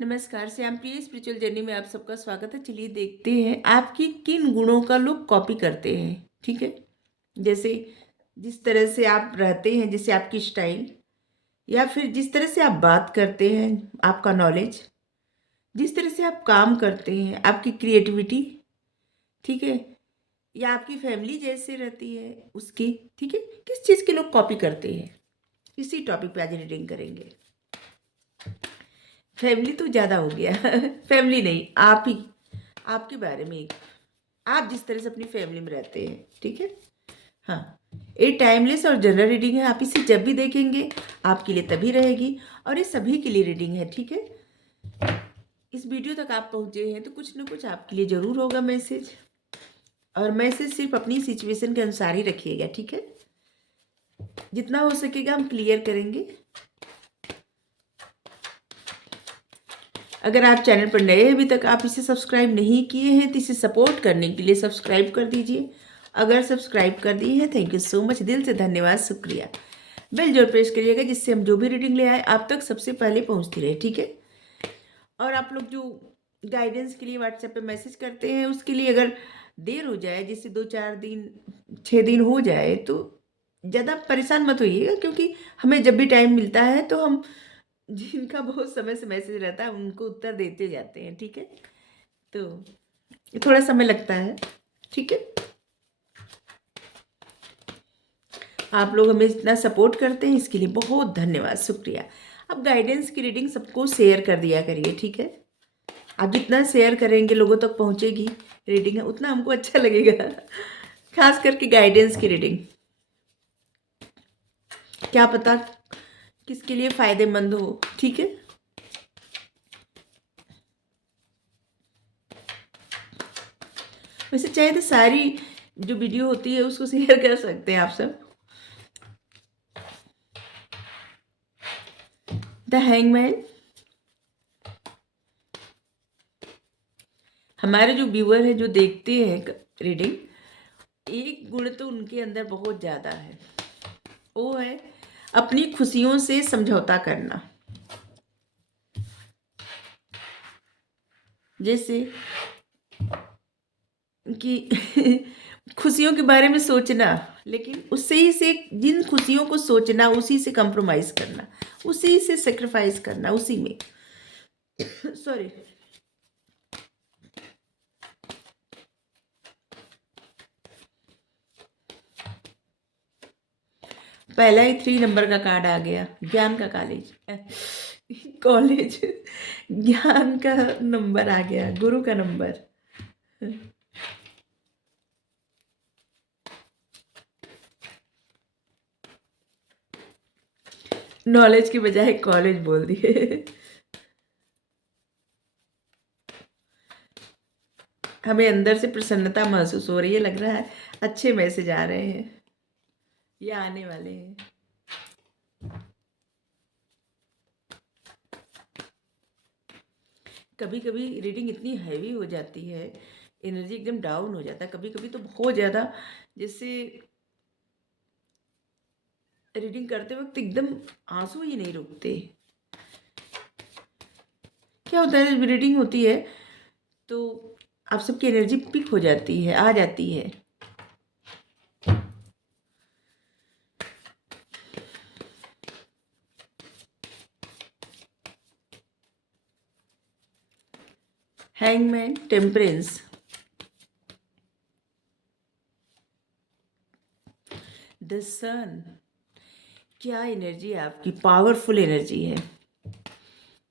नमस्कार, श्याम प्रिय spiritual journey में आप सबका स्वागत है। चलिए देखते हैं आपकी किन गुणों का लोग कॉपी करते हैं। ठीक है, जैसे जिस तरह से आप रहते हैं, जैसे आपकी स्टाइल, या फिर जिस तरह से आप बात करते हैं, आपका नॉलेज, जिस तरह से आप काम करते हैं, आपकी क्रिएटिविटी, ठीक है, या आपकी फैमिली जैसे रहती है उसकी, ठीक है, किस चीज़ के लोग कॉपी करते हैं, इसी टॉपिक पे आज रीडिंग करेंगे। फैमिली तो ज़्यादा हो गया फैमिली नहीं, आप ही, आपके बारे में, आप जिस तरह से अपनी फैमिली में रहते हैं। ठीक है, हाँ, ये टाइमलेस और जनरल रीडिंग है। आप इसे जब भी देखेंगे आपके लिए तभी रहेगी, और ये सभी के लिए रीडिंग है। ठीक है, इस वीडियो तक आप पहुँचे हैं तो कुछ ना कुछ आपके लिए ज़रूर होगा मैसेज, और मैसेज सिर्फ अपनी सिचुएशन के अनुसार ही रखिएगा। ठीक है, जितना हो सकेगा हम क्लियर करेंगे। अगर आप चैनल पर नए हैं, अभी तक आप इसे सब्सक्राइब नहीं किए हैं, तो इसे सपोर्ट करने के लिए सब्सक्राइब कर दीजिए। अगर सब्सक्राइब कर दिए हैं, थैंक यू सो मच, दिल से धन्यवाद, शुक्रिया। बेल जरूर प्रेस करिएगा, जिससे हम जो भी रीडिंग ले आए आप तक सबसे पहले पहुंचती रहे। ठीक है, और आप लोग जो गाइडेंस के लिए व्हाट्सएप पे मैसेज करते हैं, उसके लिए अगर देर हो जाए, जैसे 2-4 दिन 6 दिन हो जाए, तो ज़्यादा परेशान मत होइएगा, क्योंकि हमें जब भी टाइम मिलता है तो हम जिनका बहुत समय से मैसेज रहता है उनको उत्तर देते जाते हैं। ठीक है, तो थोड़ा समय लगता है। ठीक है, आप लोग हमें इतना सपोर्ट करते हैं, इसके लिए बहुत धन्यवाद, शुक्रिया। अब गाइडेंस की रीडिंग सबको शेयर कर दिया करिए। ठीक है, आप जितना शेयर करेंगे लोगों तक पहुंचेगी रीडिंग, है उतना हमको अच्छा लगेगा। खास करके गाइडेंस की रीडिंग, क्या पता किसके लिए फायदेमंद हो। ठीक है, वैसे चाहे तो सारी जो वीडियो होती है उसको शेयर कर सकते हैं आप सब। द हैंगमैन, हमारे जो व्यूअर है, जो देखते हैं रीडिंग, एक गुण तो उनके अंदर बहुत ज़्यादा है, वो है अपनी खुशियों से समझौता करना। जैसे कि खुशियों के बारे में सोचना, लेकिन उससे ही से जिन खुशियों को सोचना उसी से कंप्रोमाइज़ करना, उसी से सेक्रीफाइस करना, उसी में सॉरी, पहला ही 3 नंबर का कार्ड आ गया, ज्ञान का कॉलेज ज्ञान का नंबर आ गया, गुरु का नंबर। नॉलेज की बजाय कॉलेज बोल दिए। हमें अंदर से प्रसन्नता महसूस हो रही है, लग रहा है अच्छे मैसेज आ रहे हैं या आने वाले हैं। कभी कभी रीडिंग इतनी हैवी हो जाती है, एनर्जी एकदम डाउन हो जाता है, कभी कभी तो बहुत ज़्यादा, जैसे रीडिंग करते वक्त एकदम आंसू ही नहीं रुकते। क्या होता है, रीडिंग होती है तो आप सबकी एनर्जी पिक हो जाती है, आ जाती है। हैंगमैन, टेम्परेंस, द सन, क्या एनर्जी है आपकी, पावरफुल एनर्जी है,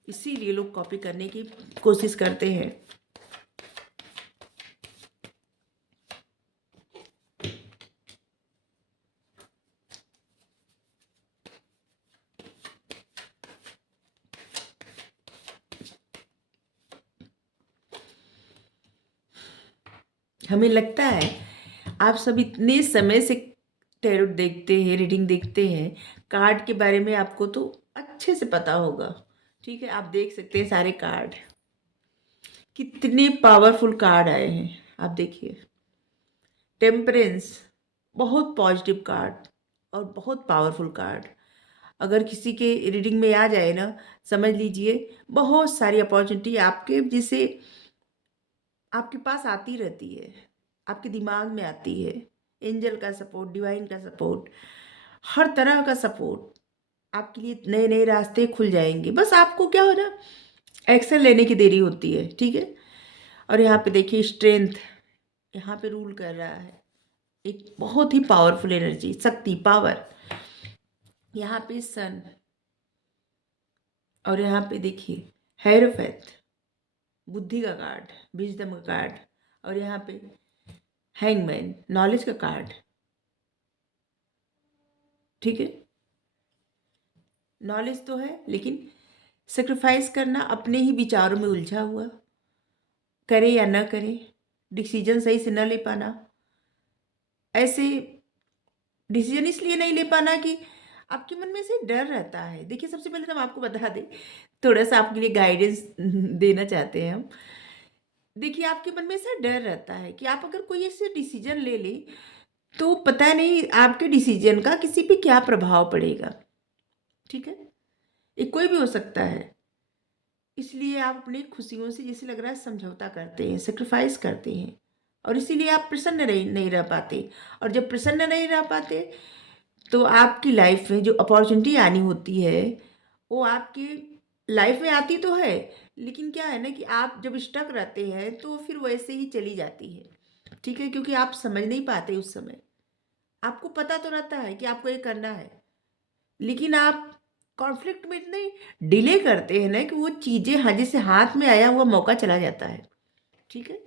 इसीलिए लोग कॉपी करने की कोशिश करते हैं। हमें लगता है आप सब इतने समय से टैरोट देखते हैं, रीडिंग देखते हैं, कार्ड के बारे में आपको तो अच्छे से पता होगा। ठीक है, आप देख सकते हैं सारे कार्ड, कितने पावरफुल कार्ड आए हैं, आप देखिए। टेम्परेंस, बहुत पॉजिटिव कार्ड और बहुत पावरफुल कार्ड। अगर किसी के रीडिंग में आ जाए ना, समझ लीजिए बहुत सारी अपॉर्चुनिटी आपके जिसे आपके पास आती रहती है, आपके दिमाग में आती है। एंजल का सपोर्ट, डिवाइन का सपोर्ट, हर तरह का सपोर्ट आपके लिए, नए नए रास्ते खुल जाएंगे। बस आपको क्या हो ना, एक्शन लेने की देरी होती है, ठीक है। और यहाँ पे देखिए स्ट्रेंथ यहाँ पे रूल कर रहा है, एक बहुत ही पावरफुल एनर्जी, शक्ति, पावर। यहाँ पे सन, और यहाँ पे देखिए हेरोफेथ, बुद्धि का कार्ड, विजडम का कार्ड, और यहाँ पे हैंगमैन, नॉलेज का कार्ड, ठीक है। नॉलेज तो है लेकिन सेक्रीफाइस करना, अपने ही विचारों में उलझा हुआ, करे या न करे, डिसीजन सही से न ले पाना। ऐसे डिसीजन इसलिए नहीं ले पाना कि आपके मन में से डर रहता है। देखिए सबसे पहले तो हम आपको बता दें, थोड़ा सा आपके लिए गाइडेंस देना चाहते हैं हम। देखिए आपके मन में ऐसा डर रहता है कि आप अगर कोई ऐसे डिसीजन ले ले तो पता नहीं आपके डिसीजन का किसी पे क्या प्रभाव पड़ेगा, ठीक है। ये कोई भी हो सकता है। इसलिए आप अपनी खुशियों से, जैसे लग रहा है, समझौता करते हैं, सेक्रीफाइस करते हैं, और इसीलिए आप प्रसन्न नहीं रह पाते। और जब प्रसन्न नहीं रह पाते तो आपकी लाइफ में जो अपॉर्चुनिटी आनी होती है वो आपकी लाइफ में आती तो है, लेकिन क्या है ना कि आप जब स्टक रहते हैं तो फिर वैसे ही चली जाती है, ठीक है। क्योंकि आप समझ नहीं पाते उस समय, आपको पता तो रहता है कि आपको ये करना है, लेकिन आप कॉन्फ्लिक्ट में इतने डिले करते हैं ना कि वो चीज़ें, हाँ, जैसे हाथ में आया हुआ मौका चला जाता है, ठीक है।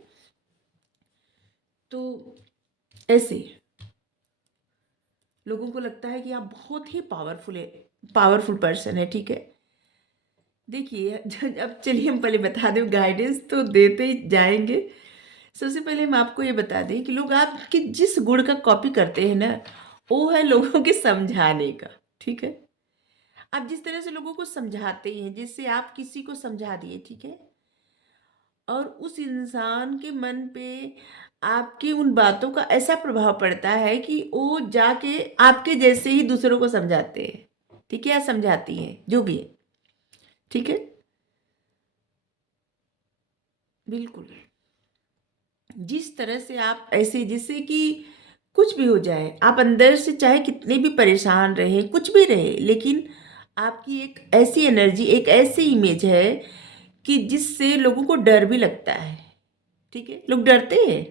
तो ऐसे लोगों को लगता है कि आप बहुत ही पावरफुल पर्सन है, ठीक है। देखिए अब चलिए हम पहले बता दें, गाइडेंस तो देते ही जाएंगे। सबसे पहले हम आपको ये बता दें कि लोग आपके जिस गुण का कॉपी करते हैं ना, वो है लोगों के समझाने का, ठीक है। आप जिस तरह से लोगों को समझाते हैं, जिससे आप किसी को समझा दिए, ठीक है, और उस इंसान के मन पे आपकी उन बातों का ऐसा प्रभाव पड़ता है कि वो जाके आपके जैसे ही दूसरों को समझाते हैं, ठीक है, या समझाती हैं, जो भी है, ठीक है। बिल्कुल जिस तरह से आप ऐसे, जिससे कि कुछ भी हो जाए, आप अंदर से चाहे कितने भी परेशान रहे, कुछ भी रहे, लेकिन आपकी एक ऐसी एनर्जी, एक ऐसी इमेज है कि जिससे लोगों को डर भी लगता है, ठीक है। लोग डरते हैं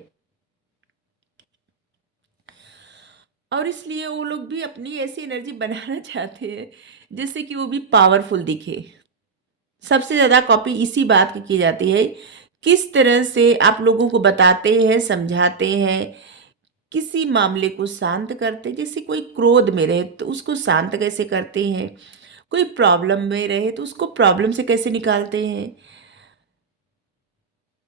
और इसलिए वो लोग भी अपनी ऐसी एनर्जी बनाना चाहते हैं जिससे कि वो भी पावरफुल दिखे। सबसे ज़्यादा कॉपी इसी बात की जाती है, किस तरह से आप लोगों को बताते हैं, समझाते हैं, किसी मामले को शांत करते हैं। जैसे कोई क्रोध में रहे तो उसको शांत कैसे करते हैं, कोई प्रॉब्लम में रहे तो उसको प्रॉब्लम से कैसे निकालते हैं।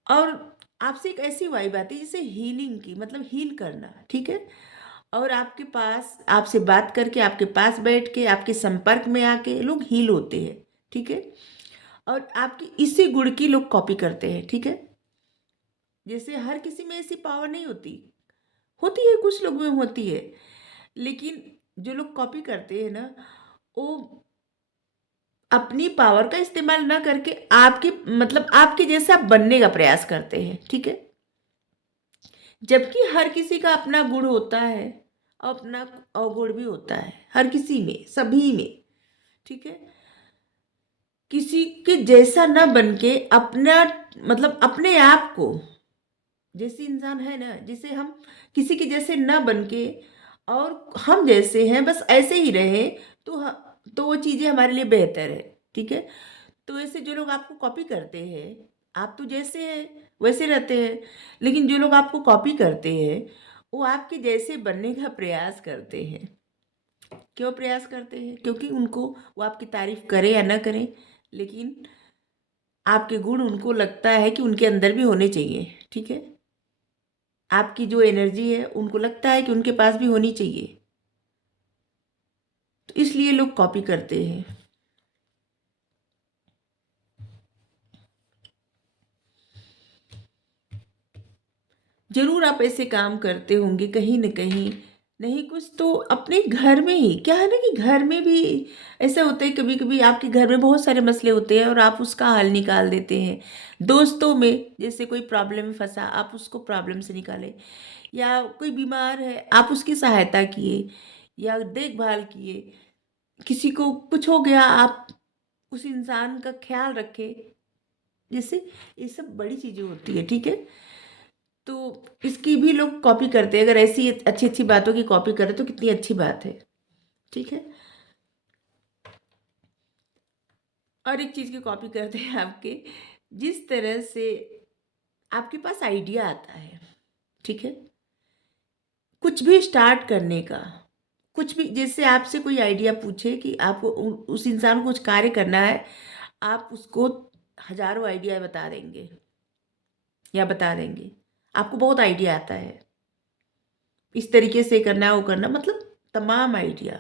और आपसे एक ऐसी वाइब आती है जैसे हीलिंग की, मतलब हील करना, ठीक है। और आपके पास, आपसे बात करके, आपके पास बैठ के, आपके संपर्क में आके लोग हील होते हैं, ठीक है। और आपकी इसी गुण की लोग कॉपी करते हैं, ठीक है। जैसे हर किसी में ऐसी पावर नहीं होती, होती है कुछ लोग में होती है, लेकिन जो लोग कॉपी करते हैं ना, वो अपनी पावर का इस्तेमाल ना करके आपके, मतलब आपके जैसा बनने का प्रयास करते हैं, ठीक है। जबकि हर किसी का अपना गुण होता है, अपना अवगुण भी होता है, हर किसी में, सभी में, ठीक है। किसी के जैसा ना बन के अपना, मतलब अपने आप को, जैसे इंसान है ना, जिसे हम किसी के जैसे ना बन के, और हम जैसे हैं बस ऐसे ही रहे, तो वो चीज़ें हमारे लिए बेहतर है, ठीक है। तो ऐसे जो लोग आपको कॉपी करते हैं, आप तो जैसे हैं वैसे रहते हैं, लेकिन जो लोग आपको कॉपी करते हैं वो आपके जैसे बनने का प्रयास करते हैं। क्यों प्रयास करते हैं? क्योंकि उनको, वो आपकी तारीफ करें या ना करें, लेकिन आपके गुण उनको लगता है कि उनके अंदर भी होने चाहिए, ठीक है। आपकी जो एनर्जी है उनको लगता है कि उनके पास भी होनी चाहिए, तो इसलिए लोग कॉपी करते हैं। जरूर आप ऐसे काम करते होंगे कहीं न कहीं, नहीं कुछ तो अपने घर में ही क्या है ना कि घर में भी ऐसा होता है, कभी कभी आपके घर में बहुत सारे मसले होते हैं और आप उसका हल निकाल देते हैं। दोस्तों में जैसे कोई प्रॉब्लम में फंसा, आप उसको प्रॉब्लम से निकालें, या कोई बीमार है आप उसकी सहायता किए या देखभाल किए, किसी को कुछ हो गया आप उस इंसान का ख्याल रखें। जैसे ये सब बड़ी चीज़ें होती है, ठीक है। तो इसकी भी लोग कॉपी करते हैं, अगर ऐसी अच्छी अच्छी बातों की कॉपी करें तो कितनी अच्छी बात है, ठीक है। और एक चीज़ की कॉपी करते हैं आपके, जिस तरह से आपके पास आइडिया आता है, ठीक है, कुछ भी स्टार्ट करने का, कुछ भी, जैसे आपसे कोई आइडिया पूछे कि आपको उस इंसान को कुछ कार्य करना है, आप उसको हजारों आइडिया बता देंगे या बता देंगे, आपको बहुत आइडिया आता है, इस तरीके से करना है वो करना, मतलब तमाम आइडिया।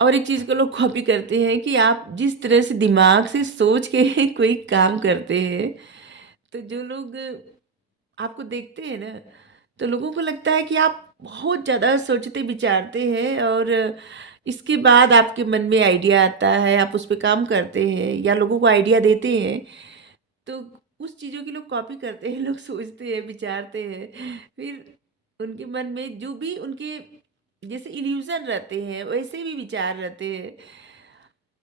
और एक चीज़ को लोग कॉपी करते हैं कि आप जिस तरह से दिमाग से सोच के कोई काम करते हैं, तो जो लोग आपको देखते हैं ना, तो लोगों को लगता है कि आप बहुत ज़्यादा सोचते विचारते हैं, और इसके बाद आपके मन में आइडिया आता है, आप उस पे काम करते हैं या लोगों को आइडिया देते हैं। तो उस चीज़ों की लोग कॉपी करते हैं, लोग सोचते हैं विचारते हैं, फिर उनके मन में जो भी उनके जैसे इल्यूजन रहते हैं वैसे भी विचार रहते हैं,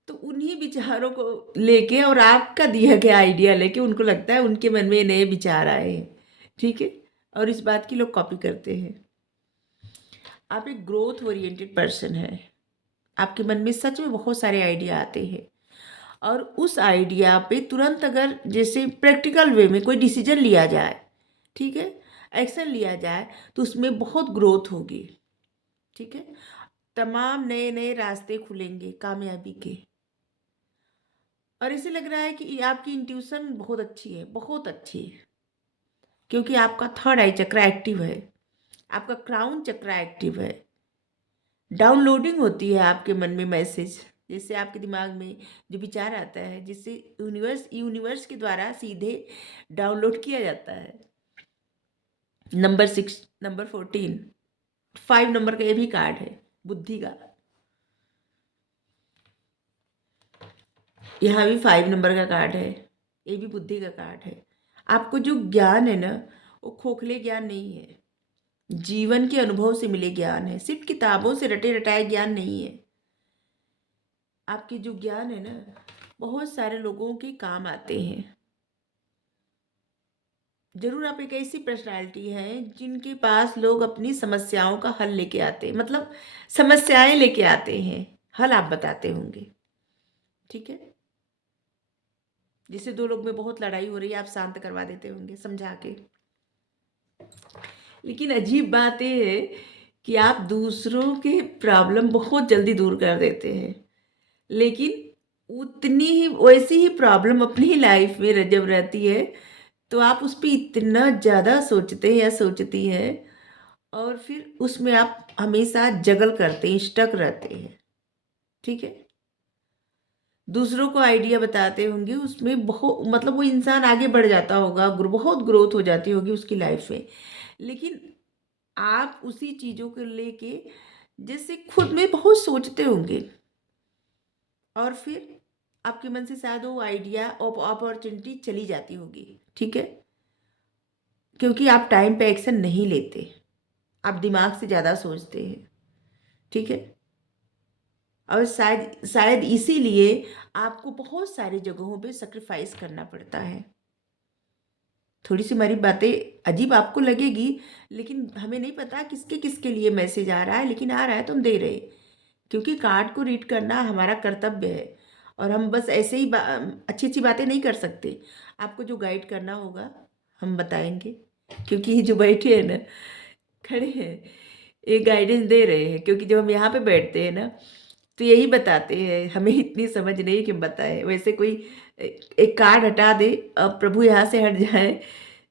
तो उन्हीं विचारों को लेके और आपका दिया गया आइडिया लेके उनको लगता है उनके मन में नए विचार आए हैं, ठीक है। और इस बात की लोग कॉपी करते हैं। आप एक ग्रोथ ओरिएंटेड पर्सन है, आपके मन में सच में बहुत सारे आइडिया आते हैं, और उस आइडिया पे तुरंत अगर जैसे प्रैक्टिकल वे में कोई डिसीजन लिया जाए, ठीक है, एक्शन लिया जाए, तो उसमें बहुत ग्रोथ होगी, ठीक है। तमाम नए नए रास्ते खुलेंगे कामयाबी के। और इसे लग रहा है कि आपकी इंट्यूशन बहुत अच्छी है, बहुत अच्छी है, क्योंकि आपका थर्ड आई चक्र एक्टिव है, आपका क्राउन चक्र एक्टिव है। डाउनलोडिंग होती है आपके मन में मैसेज, जैसे आपके दिमाग में जो विचार आता है, जिससे यूनिवर्स के द्वारा सीधे डाउनलोड किया जाता है। नंबर 6, नंबर 14, 5 नंबर का ये भी कार्ड है, बुद्धि का। यहाँ भी 5 नंबर का कार्ड है, ये भी बुद्धि का कार्ड है। आपको जो ज्ञान है ना, वो खोखले ज्ञान नहीं है, जीवन के अनुभव से मिले ज्ञान है, सिर्फ किताबों से रटे रटाए ज्ञान नहीं है। आपके जो ज्ञान है ना, बहुत सारे लोगों के काम आते हैं। जरूर आप एक ऐसी पर्सनालिटी हैं जिनके पास लोग अपनी समस्याओं का हल लेके आते हैं, मतलब समस्याएं लेके आते हैं, हल आप बताते होंगे, ठीक है। जैसे दो लोग में बहुत लड़ाई हो रही है, आप शांत करवा देते होंगे समझा के। लेकिन अजीब बात यह है कि आप दूसरों के प्रॉब्लम बहुत जल्दी दूर कर देते हैं, लेकिन उतनी ही वैसी ही प्रॉब्लम अपनी लाइफ में जब रहती है, तो आप उस पर इतना ज़्यादा सोचते हैं या सोचती हैं, और फिर उसमें आप हमेशा जगल करते हैं, स्टक रहते हैं, ठीक है। दूसरों को आइडिया बताते होंगे, उसमें बहुत मतलब वो इंसान आगे बढ़ जाता होगा, बहुत ग्रोथ हो जाती होगी उसकी लाइफ में, लेकिन आप उसी चीज़ों को लेके जैसे खुद में बहुत सोचते होंगे, और फिर आपके मन से शायद वो आइडिया अपॉर्चुनिटी चली जाती होगी, ठीक है, क्योंकि आप टाइम पे एक्शन नहीं लेते, आप दिमाग से ज़्यादा सोचते हैं, ठीक है। और शायद शायद इसीलिए आपको बहुत सारी जगहों पे सेक्रीफाइस करना पड़ता है। थोड़ी सी हमारी बातें अजीब आपको लगेगी, लेकिन हमें नहीं पता किसके किसके लिए मैसेज आ रहा है, लेकिन आ रहा है तो हम दे रहे हैं, क्योंकि कार्ड को रीड करना हमारा कर्तव्य है, और हम बस ऐसे ही अच्छी अच्छी बातें नहीं कर सकते। आपको जो गाइड करना होगा हम बताएंगे, क्योंकि ये जो बैठे हैं ना, खड़े हैं, ये गाइडेंस दे रहे हैं, क्योंकि जब हम यहाँ पे बैठते हैं ना, तो यही बताते हैं, हमें इतनी समझ नहीं है कि हम बताएं। वैसे कोई एक कार्ड हटा दे, अब प्रभु यहाँ से हट जाए,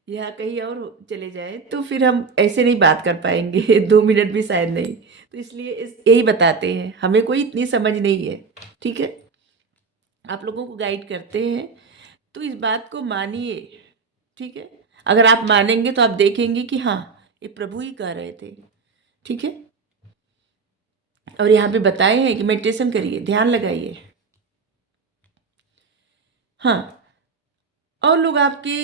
यहाँ कहीं और चले जाए, तो फिर हम ऐसे नहीं बात कर पाएंगे 2 मिनट भी शायद नहीं। तो इसलिए यही बताते हैं, हमें कोई इतनी समझ नहीं है, ठीक है। आप लोगों को गाइड करते हैं, तो इस बात को मानिए, ठीक है। अगर आप मानेंगे तो आप देखेंगे कि हाँ, ये प्रभु ही कह रहे थे, ठीक है। और यहाँ पे बताए हैं कि मेडिटेशन करिए, ध्यान लगाइए। हाँ, और लोग आपके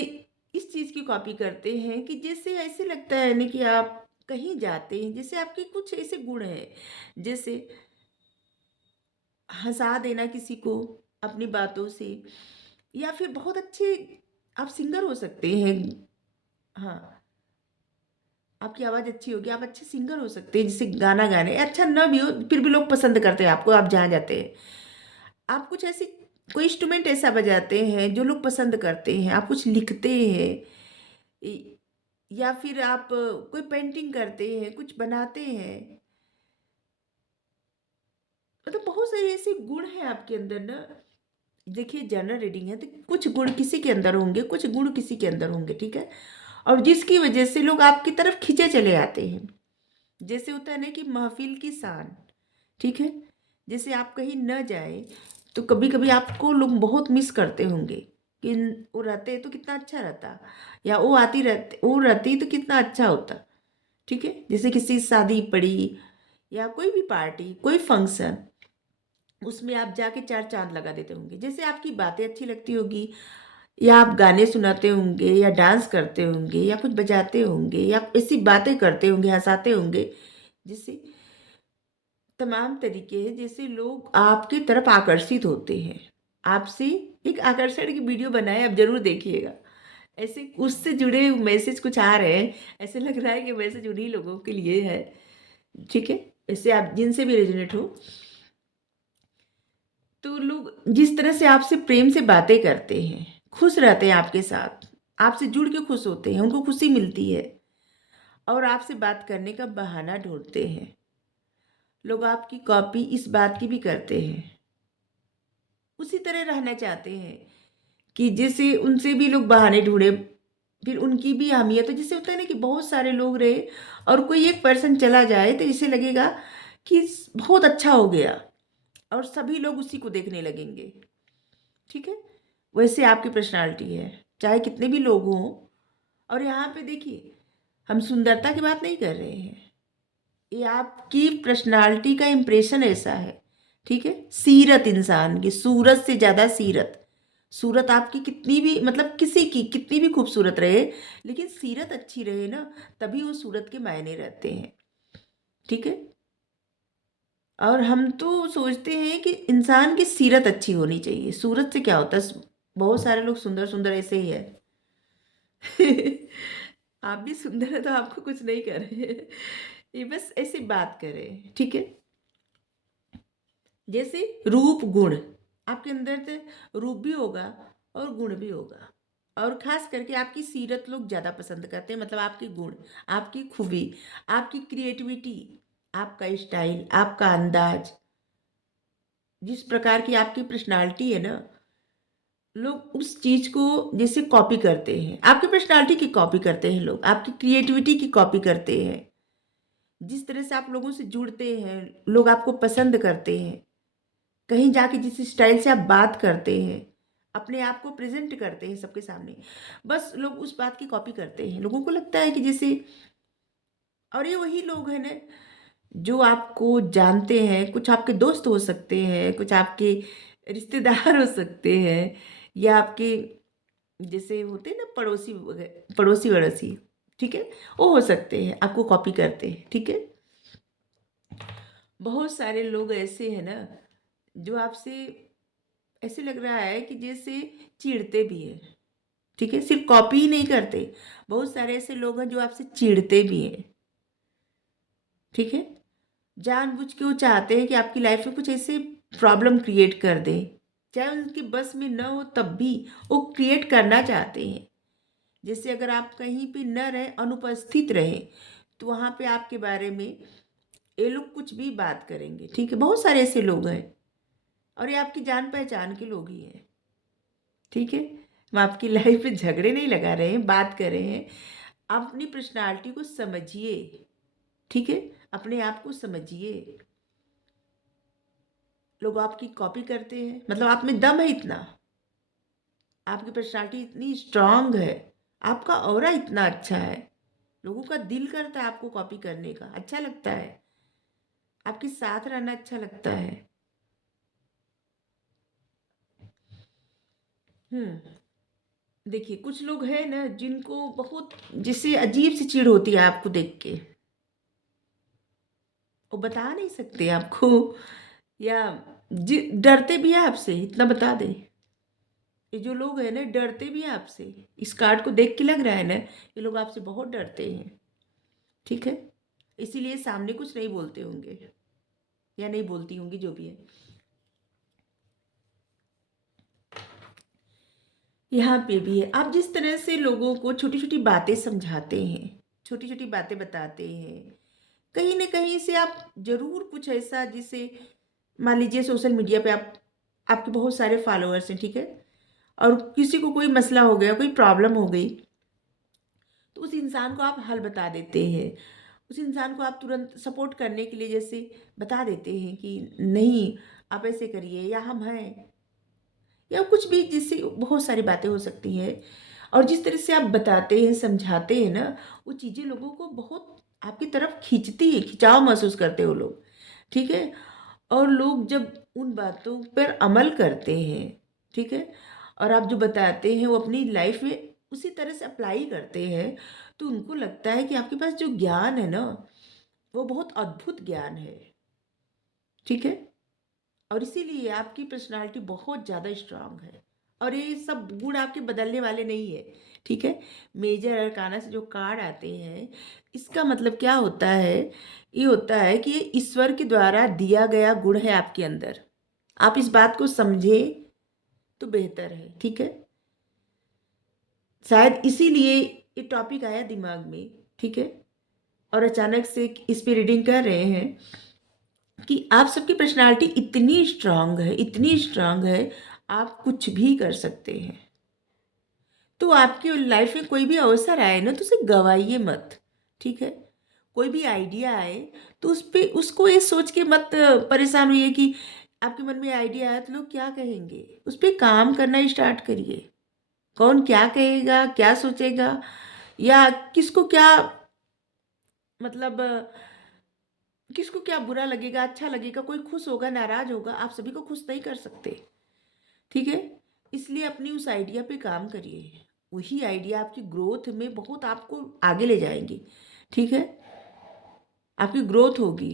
इस चीज़ की कॉपी करते हैं कि जैसे ऐसे लगता है ना कि आप कहीं जाते हैं, जैसे आपके कुछ ऐसे गुण हैं, जैसे हँसा देना किसी को अपनी बातों से, या फिर बहुत अच्छे आप सिंगर हो सकते हैं। हाँ, आपकी आवाज़ अच्छी होगी, आप अच्छे सिंगर हो सकते हैं, जैसे गाना गाने अच्छा ना भी हो फिर भी लोग पसंद करते हैं आपको, आप जहाँ जाते हैं। आप कुछ ऐसी कोई इंस्ट्रूमेंट ऐसा बजाते हैं जो लोग पसंद करते हैं, आप कुछ लिखते हैं, या फिर आप कोई पेंटिंग करते हैं, कुछ बनाते हैं, मतलब बहुत सारे ऐसे गुण हैं आपके अंदर ना। देखिए, जनरल रीडिंग है तो कुछ गुण किसी के अंदर होंगे, कुछ गुण किसी के अंदर होंगे, ठीक है। और जिसकी वजह से लोग आपकी तरफ खींचे चले आते हैं। जैसे होता है ना कि महफिल की शान, ठीक है। जैसे आप कहीं न जाए तो कभी कभी आपको लोग बहुत मिस करते होंगे कि वो रहते तो कितना अच्छा रहता, या वो रहती तो कितना अच्छा होता, ठीक है। जैसे किसी की शादी पड़ी या कोई भी पार्टी, कोई फंक्शन, उसमें आप जाके चार चांद लगा देते होंगे। जैसे आपकी बातें अच्छी लगती होगी, या आप गाने सुनाते होंगे, या डांस करते होंगे, या कुछ बजाते होंगे, या ऐसी बातें करते होंगे, हंसाते होंगे, जिससे तमाम तरीके हैं जैसे लोग आपकी तरफ आकर्षित होते हैं। आपसे एक आकर्षण की वीडियो बनाए, आप ज़रूर देखिएगा। ऐसे उससे जुड़े मैसेज कुछ आ रहे हैं, ऐसे लग रहा है कि मैसेज उन्हीं लोगों के लिए है, ठीक है। ऐसे आप जिनसे भी रेजोनेट हो, तो लोग जिस तरह से आपसे प्रेम से बातें करते हैं, खुश रहते हैं आपके साथ, आपसे जुड़ के खुश होते हैं, उनको खुशी मिलती है, और आपसे बात करने का बहाना ढूंढते हैं। लोग आपकी कॉपी इस बात की भी करते हैं, उसी तरह रहना चाहते हैं कि जैसे उनसे भी लोग बहाने ढूंढे, फिर उनकी भी अहमियत हो। जैसे होता है ना कि बहुत सारे लोग रहे और कोई एक पर्सन चला जाए तो इसे लगेगा कि बहुत अच्छा हो गया, और सभी लोग उसी को देखने लगेंगे, ठीक है। वैसे आपकी पर्सनालिटी है, चाहे कितने भी लोग हों। और यहाँ पे देखिए, हम सुंदरता की बात नहीं कर रहे हैं, ये आपकी पर्सनालिटी का इम्प्रेशन ऐसा है, ठीक है। सीरत, इंसान की सूरत से ज़्यादा सीरत, सूरत आपकी कितनी भी, मतलब किसी की कितनी भी खूबसूरत रहे, लेकिन सीरत अच्छी रहे ना, तभी वो सूरत के मायने रहते हैं, ठीक है। और हम तो सोचते हैं कि इंसान की सीरत अच्छी होनी चाहिए, सूरत से क्या होता है। बहुत सारे लोग सुंदर सुंदर ऐसे ही है। आप भी सुंदर है तो आपको कुछ नहीं कर रहे हैं, ये बस ऐसी बात करें, ठीक है। जैसे रूप गुण, आपके अंदर तो रूप भी होगा और गुण भी होगा, और खास करके आपकी सीरत लोग ज़्यादा पसंद करते हैं, मतलब आपके गुण, आपकी खूबी, आपकी क्रिएटिविटी, आपका स्टाइल, आपका अंदाज, जिस प्रकार की आपकी पर्सनालिटी है ना, लोग उस चीज़ को जैसे कॉपी करते हैं, आपकी पर्सनालिटी की कॉपी करते हैं, लोग आपकी क्रिएटिविटी की कॉपी करते हैं। जिस तरह से आप लोगों से जुड़ते हैं, लोग आपको पसंद करते हैं, कहीं जाके जिस स्टाइल से आप बात करते हैं, अपने आप को प्रेजेंट करते हैं सबके सामने, बस लोग उस बात की कॉपी करते हैं। लोगों को लगता है कि जैसे, और ये वही लोग हैं ना जो आपको जानते हैं, कुछ आपके दोस्त हो सकते हैं, कुछ आपके रिश्तेदार हो सकते हैं, या आपके जैसे होते हैं ना पड़ोसी वड़ोसी, ठीक है, वो हो सकते हैं, आपको कॉपी करते हैं, ठीक है। बहुत सारे लोग ऐसे हैं ना जो आपसे ऐसे लग रहा है कि जैसे चिढ़ते भी हैं, ठीक है। सिर्फ कॉपी ही नहीं करते, बहुत सारे ऐसे लोग हैं जो आपसे चिढ़ते भी हैं, ठीक है। जानबूझ के वो चाहते हैं कि आपकी लाइफ में कुछ ऐसे प्रॉब्लम क्रिएट कर दें, चाहे उनकी बस में न हो तब भी वो क्रिएट करना चाहते हैं। जैसे अगर आप कहीं पे न रहे, अनुपस्थित रहें, तो वहाँ पे आपके बारे में ये लोग कुछ भी बात करेंगे, ठीक है। बहुत सारे ऐसे लोग हैं, और ये आपकी जान पहचान के लोग ही हैं, ठीक है। हम आपकी लाइफ में झगड़े नहीं लगा रहे हैं, बात कर रहे हैं। आप अपनी पर्सनालिटी को समझिए, ठीक है, अपने आप को समझिए। लोग आपकी कॉपी करते हैं, मतलब आप में दम है इतना, आपकी पर्सनालिटी इतनी स्ट्रांग है, आपका ऑरा इतना अच्छा है, लोगों का दिल करता है आपको कॉपी करने का, अच्छा लगता है, आपके साथ रहना अच्छा लगता है। देखिए, कुछ लोग हैं ना जिनको बहुत जिससे अजीब सी चिढ़ होती है आपको देख के, वो बता नहीं सकते आपको, या डरते भी हैं आपसे, इतना बता दें। ये जो लोग हैं ना डरते भी हैं आपसे, इस कार्ड को देख के लग रहा है ना, ये लोग आपसे बहुत डरते हैं, ठीक है। इसीलिए सामने कुछ नहीं बोलते होंगे, या नहीं बोलती होंगी, जो भी है। यहाँ पे भी है, आप जिस तरह से लोगों को छोटी छोटी बातें समझाते हैं, छोटी छोटी बातें बताते हैं, कहीं ना कहीं से आप जरूर कुछ ऐसा, जिसे मान लीजिए सोशल मीडिया पे आपके बहुत सारे फॉलोअर्स हैं, ठीक है, और किसी को कोई मसला हो गया, कोई प्रॉब्लम हो गई, तो उस इंसान को आप हल बता देते हैं, उस इंसान को आप तुरंत सपोर्ट करने के लिए जैसे बता देते हैं कि नहीं, आप ऐसे करिए, या हम हैं, या कुछ भी, जिससे बहुत सारी बातें हो सकती हैं। और जिस तरह से आप बताते हैं, समझाते हैं ना, वो चीज़ें लोगों को बहुत आपकी तरफ खींचती है, खिंचाव महसूस करते हैं वो लोग, ठीक है। और लोग जब उन बातों पर अमल करते हैं, ठीक है, और आप जो बताते हैं वो अपनी लाइफ में उसी तरह से अप्लाई करते हैं, तो उनको लगता है कि आपके पास जो ज्ञान है ना, वो बहुत अद्भुत ज्ञान है, ठीक है। और इसीलिए आपकी पर्सनालिटी बहुत ज़्यादा स्ट्रांग है, और ये सब गुण आपके बदलने वाले नहीं है, ठीक है। मेजर अरकाना से जो कार्ड आते हैं, इसका मतलब क्या होता है, ये होता है कि ये ईश्वर के द्वारा दिया गया गुण है आपके अंदर, आप इस बात को समझे तो बेहतर है, ठीक है। शायद इसीलिए ये टॉपिक आया दिमाग में, ठीक है, और अचानक से इस पे रीडिंग कर रहे हैं कि आप सबकी पर्सनालिटी इतनी स्ट्रांग है, इतनी स्ट्रांग है, आप कुछ भी कर सकते हैं। तो आपकी लाइफ में कोई भी अवसर आए ना, तो उसे गवाइए मत, ठीक है। कोई भी आइडिया आए तो उस पे उसको ये सोच के मत परेशान हुई कि आपके मन में आइडिया आया तो लोग क्या कहेंगे, उस पर काम करना स्टार्ट करिए। कौन क्या कहेगा, क्या सोचेगा, या किसको क्या, मतलब किसको क्या बुरा लगेगा, अच्छा लगेगा, कोई खुश होगा, नाराज होगा, आप सभी को खुश नहीं कर सकते, ठीक है। इसलिए अपनी उस आइडिया पे काम करिए, वही आइडिया आपकी ग्रोथ में बहुत आपको आगे ले जाएंगे, ठीक है, आपकी ग्रोथ होगी।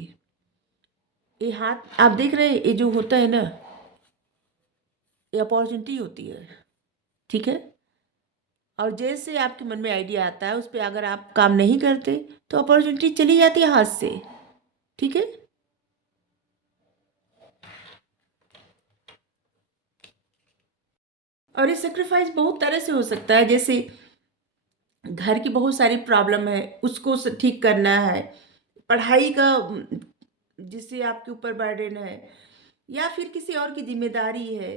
ये हाथ आप देख रहे हैं, ये जो होता है ना, ये अपॉर्चुनिटी होती है, ठीक है। और जैसे आपके मन में आइडिया आता है, उस पर अगर आप काम नहीं करते तो अपॉर्चुनिटी चली जाती है हाथ से, ठीक है। और ये सेक्रीफाइस बहुत तरह से हो सकता है, जैसे घर की बहुत सारी प्रॉब्लम है, उसको ठीक करना है, पढ़ाई का जिससे आपके ऊपर बर्डन है, या फिर किसी और की जिम्मेदारी है,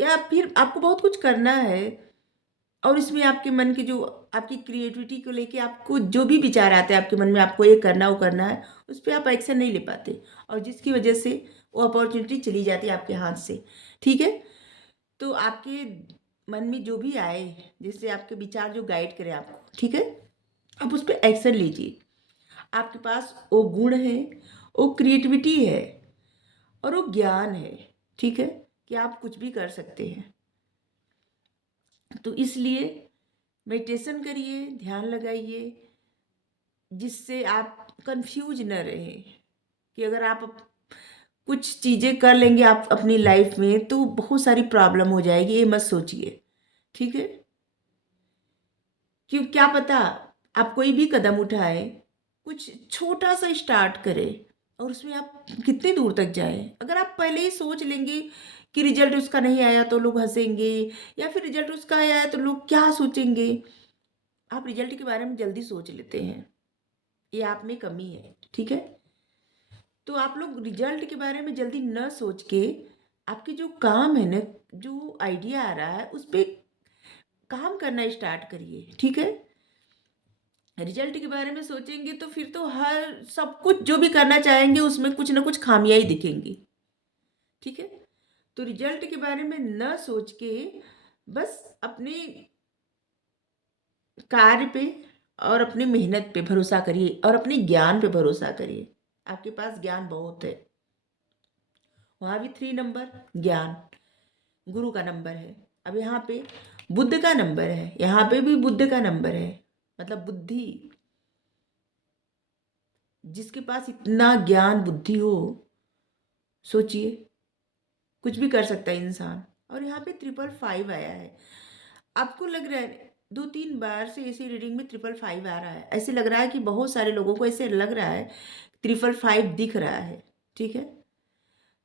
या फिर आपको बहुत कुछ करना है, और इसमें आपके मन की जो आपकी क्रिएटिविटी को लेके आपको जो भी विचार आते हैं आपके मन में, आपको ये करना वो करना है, उस पर आप एक्शन नहीं ले पाते, और जिसकी वजह से वो अपॉर्चुनिटी चली जाती है आपके हाथ से, ठीक है। तो आपके मन में जो भी आए, जिससे आपके विचार जो गाइड करे आपको, ठीक है, आप उस पर एक्शन लीजिए। आपके पास वो गुण है, वो क्रिएटिविटी है, और वो ज्ञान है, ठीक है, कि आप कुछ भी कर सकते हैं। तो इसलिए मेडिटेशन करिए, ध्यान लगाइए, जिससे आप कंफ्यूज न रहें, कि अगर आप कुछ चीज़ें कर लेंगे आप अपनी लाइफ में तो बहुत सारी प्रॉब्लम हो जाएगी, ये मत सोचिए, ठीक है। क्यों, क्या पता आप कोई भी कदम उठाए, कुछ छोटा सा स्टार्ट करें, और उसमें आप कितने दूर तक जाएं। अगर आप पहले ही सोच लेंगे कि रिजल्ट उसका नहीं आया तो लोग हंसेंगे, या फिर रिजल्ट उसका आया है तो लोग क्या सोचेंगे, आप रिजल्ट के बारे में जल्दी सोच लेते हैं, ये आप में कमी है, ठीक है। तो आप लोग रिजल्ट के बारे में जल्दी न सोच के, आपके जो काम है ना, जो आइडिया आ रहा है उस पर काम करना स्टार्ट करिए, ठीक है। रिजल्ट के बारे में सोचेंगे तो फिर तो हर सब कुछ जो भी करना चाहेंगे उसमें कुछ ना कुछ खामियां ही दिखेंगी, ठीक है। तो रिजल्ट के बारे में न सोच के बस अपने कार्य पे और अपनी मेहनत पे भरोसा करिए और अपने ज्ञान पे भरोसा करिए। आपके पास ज्ञान बहुत है। वहाँ भी 3 नंबर ज्ञान गुरु का नंबर है। अब यहाँ पे बुद्ध का नंबर है, यहाँ पे भी बुद्ध का नंबर है, मतलब बुद्धि। जिसके पास इतना ज्ञान बुद्धि हो, सोचिए कुछ भी कर सकता है इंसान। और यहाँ पे 555 आया है। आपको लग रहा है 2-3 बार से ऐसी रीडिंग में 555 आ रहा है, ऐसे लग रहा है कि बहुत सारे लोगों को ऐसे लग रहा है 555 दिख रहा है, ठीक है।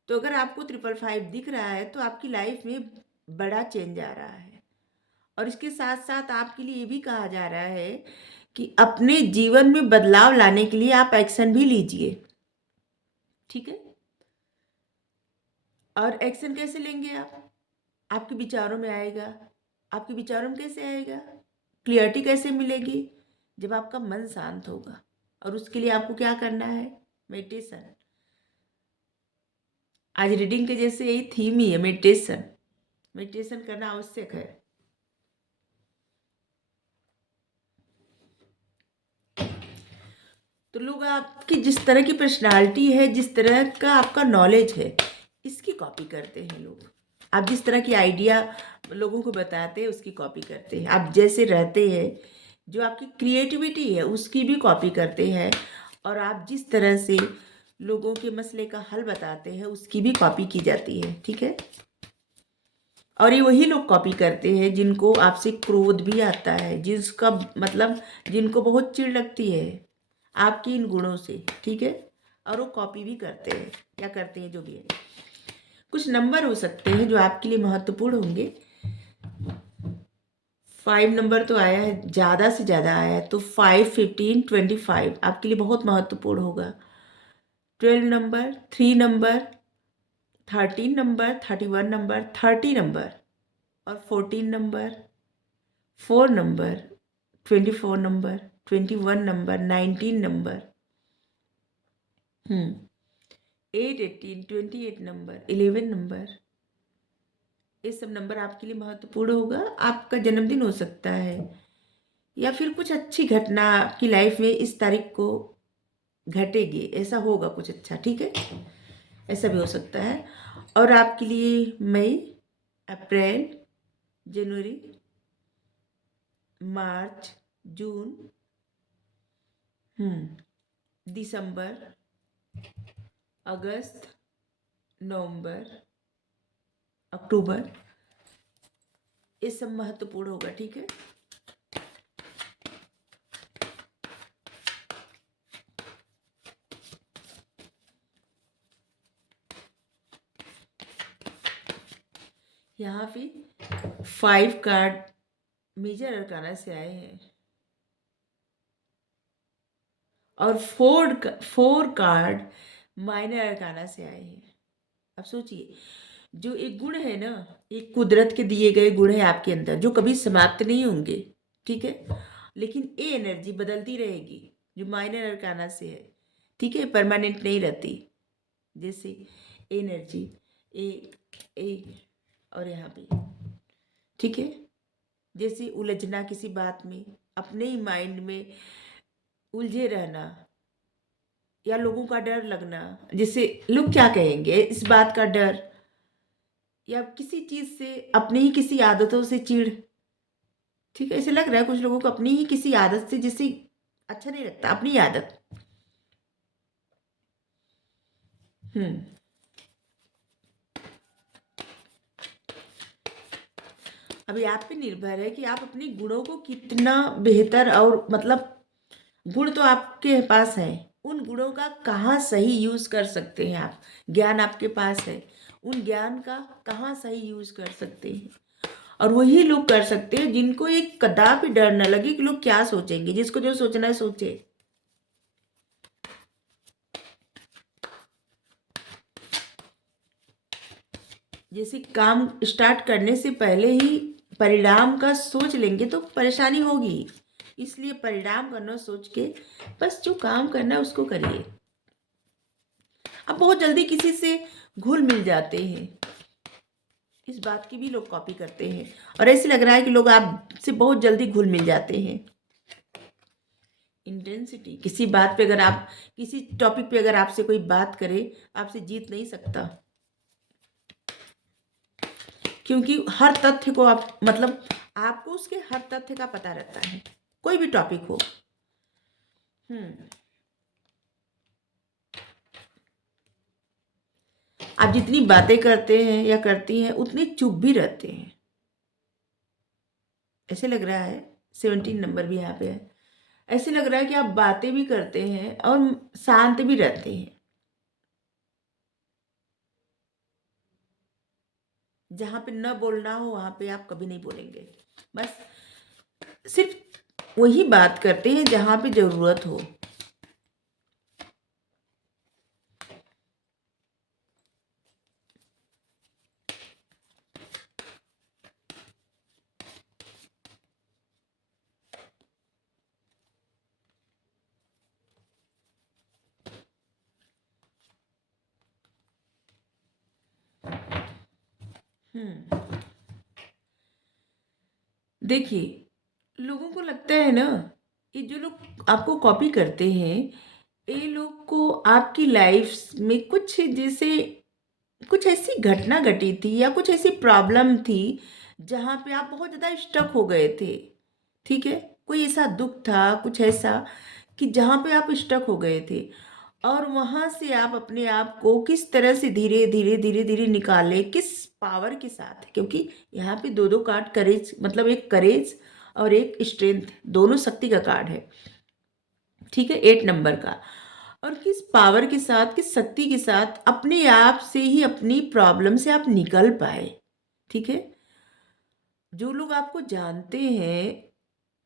तो अगर आपको 555 दिख रहा है तो आपकी लाइफ में बड़ा चेंज आ रहा है। और इसके साथ साथ आपके लिए ये भी कहा जा रहा है कि अपने जीवन में बदलाव लाने के लिए आप एक्शन भी लीजिए, ठीक है। और एक्शन कैसे लेंगे आप? आपके विचारों में आएगा। आपके विचारों में कैसे आएगा? क्लियरिटी कैसे मिलेगी? जब आपका मन शांत होगा। और उसके लिए आपको क्या करना है? मेडिटेशन। आज रीडिंग के जैसे यही थीम ही है, मेडिटेशन। मेडिटेशन करना आवश्यक है। तो लोग आपकी जिस तरह की पर्सनालिटी है, जिस तरह का आपका नॉलेज है, इसकी कॉपी करते हैं लोग। आप जिस तरह की आइडिया लोगों को बताते हैं उसकी कॉपी करते हैं। आप जैसे रहते हैं, जो आपकी क्रिएटिविटी है उसकी भी कॉपी करते हैं। और आप जिस तरह से लोगों के मसले का हल बताते हैं उसकी भी कॉपी की जाती है, ठीक है। और ये वही लोग कॉपी करते हैं जिनको आपसे क्रोध भी आता है, जिसका मतलब जिनको बहुत चिढ़ लगती है आपकी इन गुणों से, ठीक है। और वो कॉपी भी करते हैं, क्या करते हैं जो भी है। कुछ नंबर हो सकते हैं जो आपके लिए महत्वपूर्ण होंगे। 5 नंबर तो आया है, ज़्यादा से ज़्यादा आया है, तो 5, 15, 25 आपके लिए बहुत महत्वपूर्ण होगा। 12 number, 3 number, 13 number, 31 number, 30 number और 14 number, 4 number, 24 number, 21 number, 19 number, 8, 18, 28 number, 11 number. ये सब नंबर आपके लिए महत्वपूर्ण होगा। आपका जन्मदिन हो सकता है या फिर कुछ अच्छी घटना आपकी लाइफ में इस तारीख को घटेगी, ऐसा होगा कुछ अच्छा, ठीक है। ऐसा भी हो सकता है। और आपके लिए मई, अप्रैल, जनवरी, मार्च, जून, दिसंबर, अगस्त, नवंबर, अक्टूबर, ये सब महत्वपूर्ण होगा, ठीक है। यहाँ पे 5 कार्ड मेजर अरकाना से आए हैं और 4 कार्ड माइनर अरकाना से आए हैं। अब सोचिए, जो एक गुण है ना, एक कुदरत के दिए गए गुण है आपके अंदर जो कभी समाप्त नहीं होंगे, ठीक है। लेकिन ये एनर्जी बदलती रहेगी जो माइनर अरकाना से है, ठीक है, परमानेंट नहीं रहती। जैसे एनर्जी ए और यहाँ पे, ठीक है। जैसे उलझना किसी बात में, अपने ही माइंड में उलझे रहना या लोगों का डर लगना, जैसे लोग क्या कहेंगे इस बात का डर, या किसी चीज़ से, अपनी ही किसी आदतों से चिढ़, ठीक है। ऐसे लग रहा है कुछ लोगों को अपनी ही किसी आदत से, जिससे अच्छा नहीं लगता, अपनी ही आदत। अभी आप पे निर्भर है कि आप अपने गुणों को कितना बेहतर, और मतलब गुण तो आपके पास है, उन गुणों का कहाँ सही यूज़ कर सकते हैं आप। ज्ञान आपके पास है, उन ज्ञान का कहाँ सही यूज़ कर सकते हैं। और वही लोग कर सकते हैं जिनको एक कदापि डर न लगे कि लोग क्या सोचेंगे, जिसको जो सोचना है सोचे। जैसे काम स्टार्ट करने से पहले ही परिणाम का सोच लेंगे तो परेशानी होगी। इसलिए परिणाम का न सोच के बस जो काम करना है उसको करिए। आप बहुत जल्दी किसी से घुल मिल जाते हैं, इस बात की भी लोग कॉपी करते हैं। और ऐसे लग रहा है कि लोग आपसे बहुत जल्दी घुल मिल जाते हैं। इंटेंसिटी, किसी बात पे अगर आप किसी टॉपिक पे अगर आपसे कोई बात करे, आपसे जीत नहीं सकता, क्योंकि हर तथ्य को आप मतलब आपको उसके हर तथ्य का पता रहता है, कोई भी टॉपिक हो। आप जितनी बातें करते हैं या करती हैं उतनी चुप भी रहते हैं। ऐसे लग रहा है 17 नंबर भी यहाँ पे है। ऐसे लग रहा है कि आप बातें भी करते हैं और शांत भी रहते हैं। जहाँ पे न बोलना हो वहाँ पे आप कभी नहीं बोलेंगे, बस सिर्फ वही बात करते हैं जहाँ पे जरूरत हो। देखिए, लोगों को लगता है ना, ये जो लोग आपको कॉपी करते हैं, ये लोग को आपकी लाइफ में कुछ जैसे कुछ ऐसी घटना घटी थी या कुछ ऐसी प्रॉब्लम थी जहाँ पे आप बहुत ज़्यादा स्टक हो गए थे। ठीक है, कोई ऐसा दुख था, कुछ ऐसा कि जहाँ पे आप स्टक हो गए थे, और वहाँ से आप अपने आप को किस तरह से धीरे धीरे धीरे धीरे निकाले, किस पावर के साथ, क्योंकि यहाँ पे दो दो कार्ड, करेज मतलब एक करेज और एक स्ट्रेंथ, दोनों शक्ति का कार्ड है। ठीक है, 8 नंबर का। और किस पावर के साथ, किस शक्ति के साथ अपने आप से ही अपनी प्रॉब्लम से आप निकल पाए। ठीक है, जो लोग आपको जानते हैं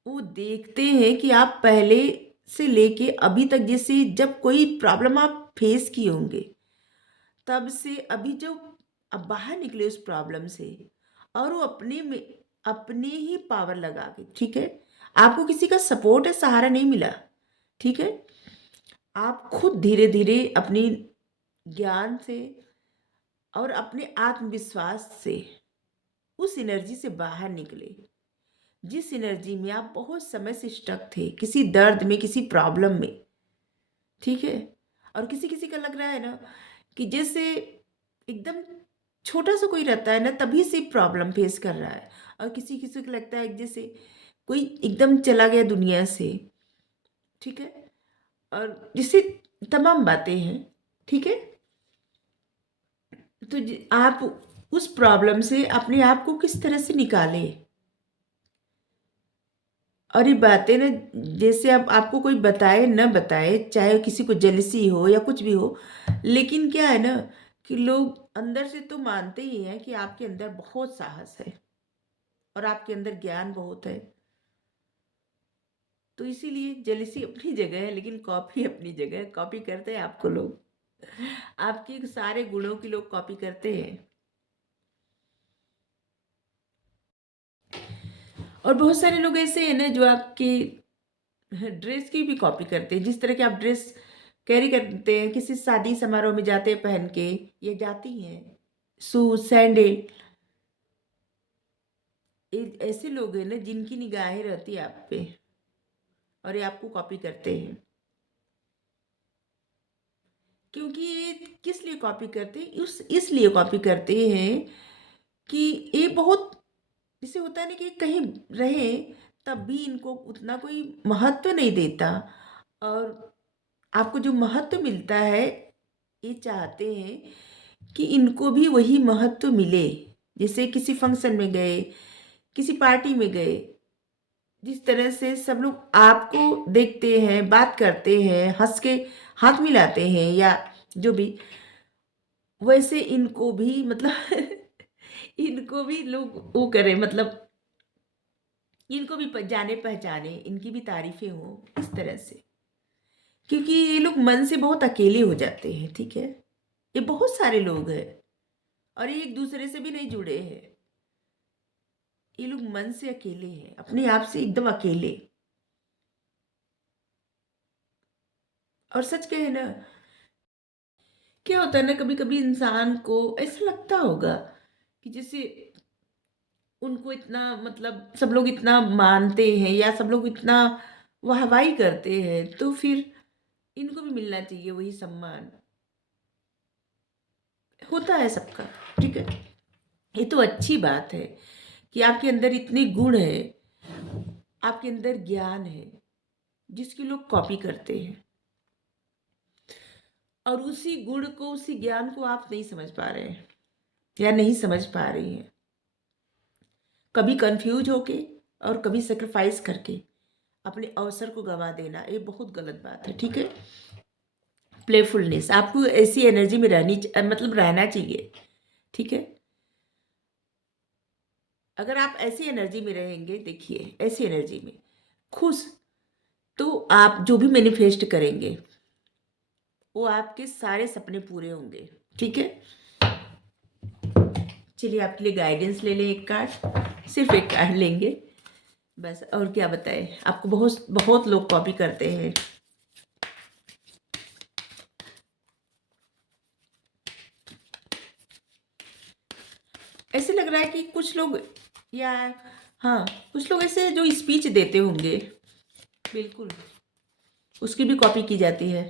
वो देखते हैं कि आप पहले से लेके अभी तक, जैसे जब कोई प्रॉब्लम आप फेस किए होंगे, तब से अभी जो अब बाहर निकले उस प्रॉब्लम से, और वो अपने में अपने ही पावर लगा के, ठीक है, आपको किसी का सपोर्ट या सहारा नहीं मिला। ठीक है, आप खुद धीरे धीरे अपनी ज्ञान से और अपने आत्मविश्वास से उस एनर्जी से बाहर निकले, जिस एनर्जी में आप बहुत समय से स्टक थे, किसी दर्द में, किसी प्रॉब्लम में। ठीक है, और किसी किसी का लग रहा है ना कि जैसे एकदम छोटा सा कोई रहता है ना, तभी से प्रॉब्लम फेस कर रहा है, और किसी किसी को लगता है जैसे कोई एकदम चला गया दुनिया से। ठीक है, और जिससे तमाम बातें हैं। ठीक है, तो आप उस प्रॉब्लम से अपने आप को किस तरह से निकाले, और ये बातें ना, जैसे अब आपको कोई बताए न बताए, चाहे किसी को जेलसी हो या कुछ भी हो, लेकिन क्या है ना कि लोग अंदर से तो मानते ही हैं कि आपके अंदर बहुत साहस है और आपके अंदर ज्ञान बहुत है। तो इसीलिए जेलसी अपनी जगह है, लेकिन कॉपी अपनी जगह है। कॉपी करते हैं आपको लोग, आपके सारे गुणों की लोग कॉपी करते हैं। और बहुत सारे लोग ऐसे हैं ना जो आपकी ड्रेस की भी कॉपी करते हैं। जिस तरह की आप ड्रेस कैरी करते हैं, किसी शादी समारोह में जाते हैं पहन के, ये जाती हैं, शूज सैंडल, ये ऐसे लोग हैं ना जिनकी निगाहें रहती है आप पे, और ये आपको कॉपी करते हैं। क्योंकि ये किस लिए कॉपी करते हैं, इसलिए कॉपी करते हैं कि ये बहुत, जैसे होता है ना कि कहीं रहे तब भी इनको उतना कोई महत्व नहीं देता, और आपको जो महत्व मिलता है, ये चाहते हैं कि इनको भी वही महत्व मिले। जैसे किसी फंक्शन में गए, किसी पार्टी में गए, जिस तरह से सब लोग आपको देखते हैं, बात करते हैं, हंस के हाथ मिलाते हैं या जो भी, वैसे इनको भी मतलब इनको भी लोग वो करें, मतलब इनको भी जाने पहचाने, इनकी भी तारीफें हों इस तरह से। क्योंकि ये लोग मन से बहुत अकेले हो जाते हैं। ठीक है, ये बहुत सारे लोग हैं और ये एक दूसरे से भी नहीं जुड़े हैं। ये लोग मन से अकेले हैं, अपने आप से एकदम अकेले। और सच कहे ना क्या होता है ना, कभी कभी इंसान को ऐसा लगता होगा कि जैसे उनको इतना मतलब सब लोग इतना मानते हैं या सब लोग इतना वाहवाही करते हैं, तो फिर इनको भी मिलना चाहिए वही सम्मान। होता है सबका, ठीक है। ये तो अच्छी बात है कि आपके अंदर इतने गुण है, आपके अंदर ज्ञान है, जिसकी लोग कॉपी करते हैं, और उसी गुण को, उसी ज्ञान को आप नहीं समझ पा रहे हैं या नहीं समझ पा रही हैं। कभी कंफ्यूज होके और कभी सेक्रीफाइस करके अपने अवसर को गवा देना, ये बहुत गलत बात है, ठीक है। प्लेफुलनेस, आपको ऐसी एनर्जी में मतलब रहना चाहिए, ठीक है। अगर आप ऐसी एनर्जी में रहेंगे, देखिए ऐसी एनर्जी में खुश, तो आप जो भी मैनिफेस्ट करेंगे वो आपके सारे सपने पूरे होंगे, ठीक है। चलिए आपके लिए गाइडेंस ले लें, एक कार्ड, सिर्फ एक कार्ड लेंगे बस, और क्या बताएं आपको। बहुत बहुत लोग कॉपी करते हैं। ऐसे लग रहा है कि कुछ लोग, या हाँ, कुछ लोग ऐसे जो स्पीच देते होंगे, बिल्कुल उसकी भी कॉपी की जाती है।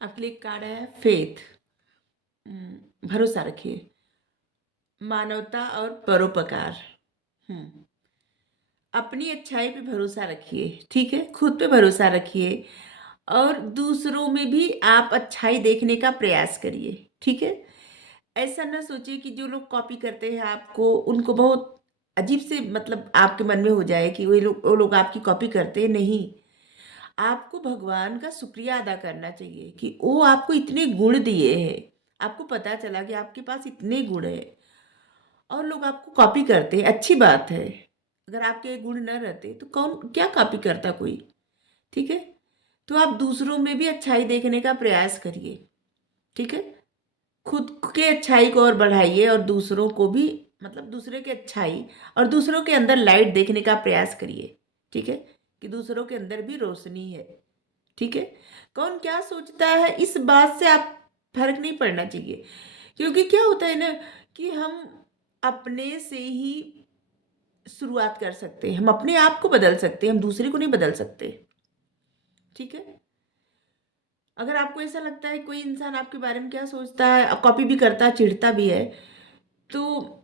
आपके लिए कार्ड है फेथ, भरोसा रखिए, मानवता और परोपकार। हम्म अपनी अच्छाई पे भरोसा रखिए, ठीक है, खुद पे भरोसा रखिए, और दूसरों में भी आप अच्छाई देखने का प्रयास करिए, ठीक है। ऐसा ना सोचिए कि जो लोग कॉपी करते हैं आपको, उनको बहुत अजीब से मतलब आपके मन में हो जाए कि वो लोग आपकी कॉपी करते हैं, नहीं। आपको भगवान का शुक्रिया अदा करना चाहिए कि वो आपको इतने गुण दिए हैं, आपको पता चला कि आपके पास इतने गुण हैं, और लोग आपको कॉपी करते हैं, अच्छी बात है। अगर आपके गुण न रहते तो कौन क्या कॉपी करता कोई, ठीक है। तो आप दूसरों में भी अच्छाई देखने का प्रयास करिए, ठीक है। खुद के अच्छाई को और बढ़ाइए, और दूसरों को भी, मतलब दूसरे की अच्छाई और दूसरों के अंदर लाइट देखने का प्रयास करिए, ठीक है, कि दूसरों के अंदर भी रोशनी है, ठीक है। कौन क्या सोचता है इस बात से आप फर्क नहीं पड़ना चाहिए, क्योंकि क्या होता है ना कि हम अपने से ही शुरुआत कर सकते हैं, हम अपने आप को बदल सकते हैं, हम दूसरे को नहीं बदल सकते, ठीक है। अगर आपको ऐसा लगता है कोई इंसान आपके बारे में क्या सोचता है, कॉपी भी करता है, चिढ़ता भी है, तो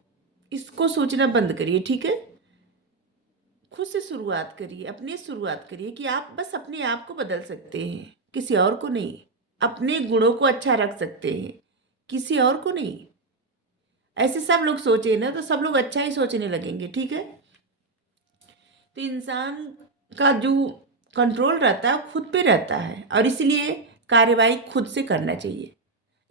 इसको सोचना बंद करिए, ठीक है। खुद से शुरुआत करिए, अपनी शुरुआत करिए कि आप बस अपने आप को बदल सकते हैं, किसी और को नहीं। अपने गुणों को अच्छा रख सकते हैं, किसी और को नहीं। ऐसे सब लोग सोचे ना तो सब लोग अच्छा ही सोचने लगेंगे, ठीक है। तो इंसान का जो कंट्रोल रहता है वो खुद पे रहता है, और इसलिए कार्यवाही खुद से करना चाहिए।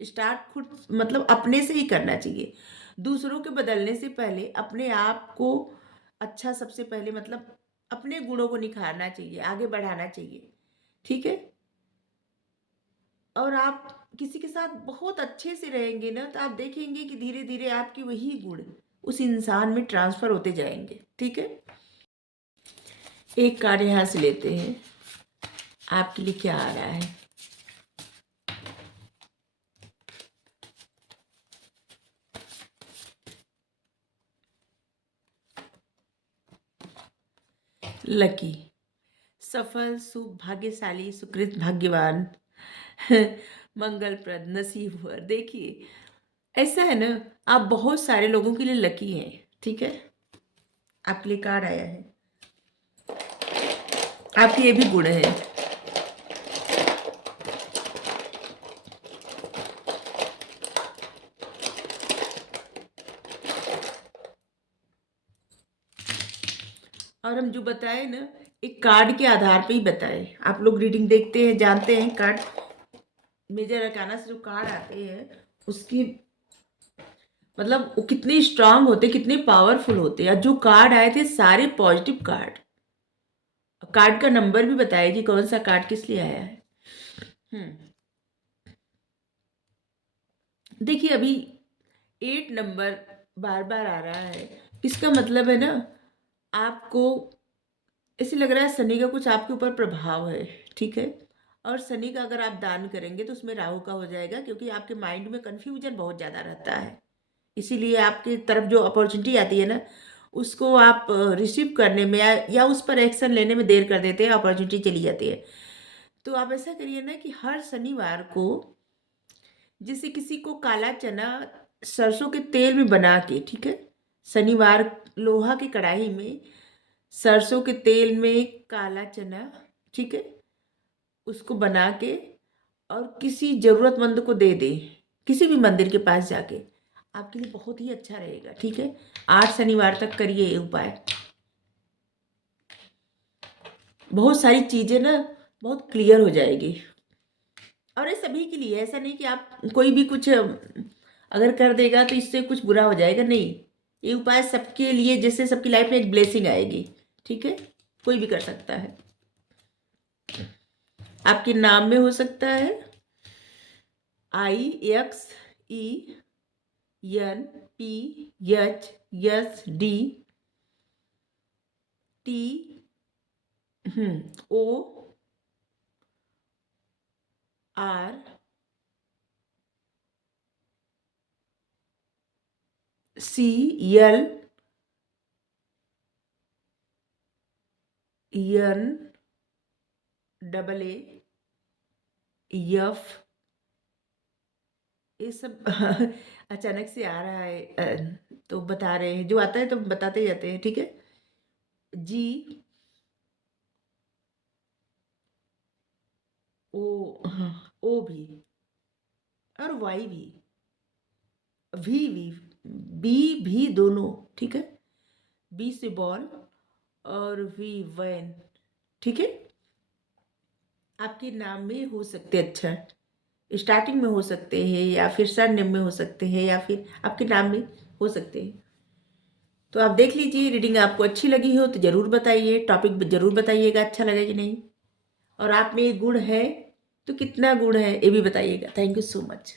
स्टार्ट खुद मतलब अपने से ही करना चाहिए। दूसरों के बदलने से पहले अपने आप को अच्छा, सबसे पहले मतलब अपने गुणों को निखारना चाहिए, आगे बढ़ाना चाहिए, ठीक है। और आप किसी के साथ बहुत अच्छे से रहेंगे ना, तो आप देखेंगे कि धीरे धीरे आपके वही गुण उस इंसान में ट्रांसफर होते जाएंगे, ठीक है। एक कार्ड यहाँ से लेते हैं, आपके लिए क्या आ रहा है। लकी, सफल, शुभ, भाग्यशाली, सुकृत, भाग्यवान, मंगलप्रद, नसीबवर। देखिए ऐसा है ना, आप बहुत सारे लोगों के लिए लकी हैं, ठीक है। आपके लिए कार्ड आया है, आपके ये भी गुण है। और हम जो बताए ना, एक कार्ड के आधार पे ही बताए। आप लोग रीडिंग देखते हैं, जानते हैं कार्ड, मेजर अरकाना से जो कार्ड आते हैं उसकी मतलब वो कितने स्ट्रांग होते, कितने पावरफुल होते हैं। जो कार्ड आए थे सारे पॉजिटिव कार्ड। कार्ड का नंबर भी बताया कि कौन सा कार्ड किस लिए आया है। हम्म देखिए अभी 8 नंबर बार बार आ रहा है, इसका मतलब है ना, आपको ऐसे लग रहा है शनि का कुछ आपके ऊपर प्रभाव है, ठीक है। और शनि का अगर आप दान करेंगे तो उसमें राहु का हो जाएगा, क्योंकि आपके माइंड में कन्फ्यूजन बहुत ज़्यादा रहता है। इसीलिए आपकी तरफ जो अपॉर्चुनिटी आती है ना, उसको आप रिसीव करने में या उस पर एक्शन लेने में देर कर देते हैं, अपॉर्चुनिटी चली जाती है। तो आप ऐसा करिए ना कि हर शनिवार को जैसे किसी को काला चना सरसों के तेल में बना के, ठीक है, शनिवार लोहा की कढ़ाई में सरसों के तेल में काला चना, ठीक है, उसको बना के और किसी ज़रूरतमंद को दे दे, किसी भी मंदिर के पास जाके, आपके लिए बहुत ही अच्छा रहेगा, ठीक है। 8 शनिवार तक करिए ये उपाय। बहुत सारी चीज़ें ना बहुत क्लियर हो जाएगी। और ये सभी के लिए, ऐसा नहीं कि आप कोई भी कुछ अगर कर देगा तो इससे कुछ बुरा हो जाएगा, नहीं। ये उपाय सबके लिए, जैसे सबकी लाइफ में एक ब्लेसिंग आएगी, ठीक है। कोई भी कर सकता है। आपके नाम में हो सकता है IENCLEAF, ये सब अचानक से आ रहा है, तो बता रहे हैं, जो आता है तो बताते जाते हैं, ठीक है। G O, हाँ, O भी और Y भी, भी B भी दोनों, ठीक है। B से बॉल और V वैन, ठीक है। आपके नाम में हो सकते हैं, अच्छा, स्टार्टिंग में हो सकते हैं या फिर सरनेम में हो सकते हैं या फिर आपके नाम में हो सकते हैं। तो आप देख लीजिए, रीडिंग आपको अच्छी लगी हो तो ज़रूर बताइए, टॉपिक ज़रूर बताइएगा अच्छा लगा कि नहीं। और आप में ये गुण है तो कितना गुण है ये भी बताइएगा। Thank you so much.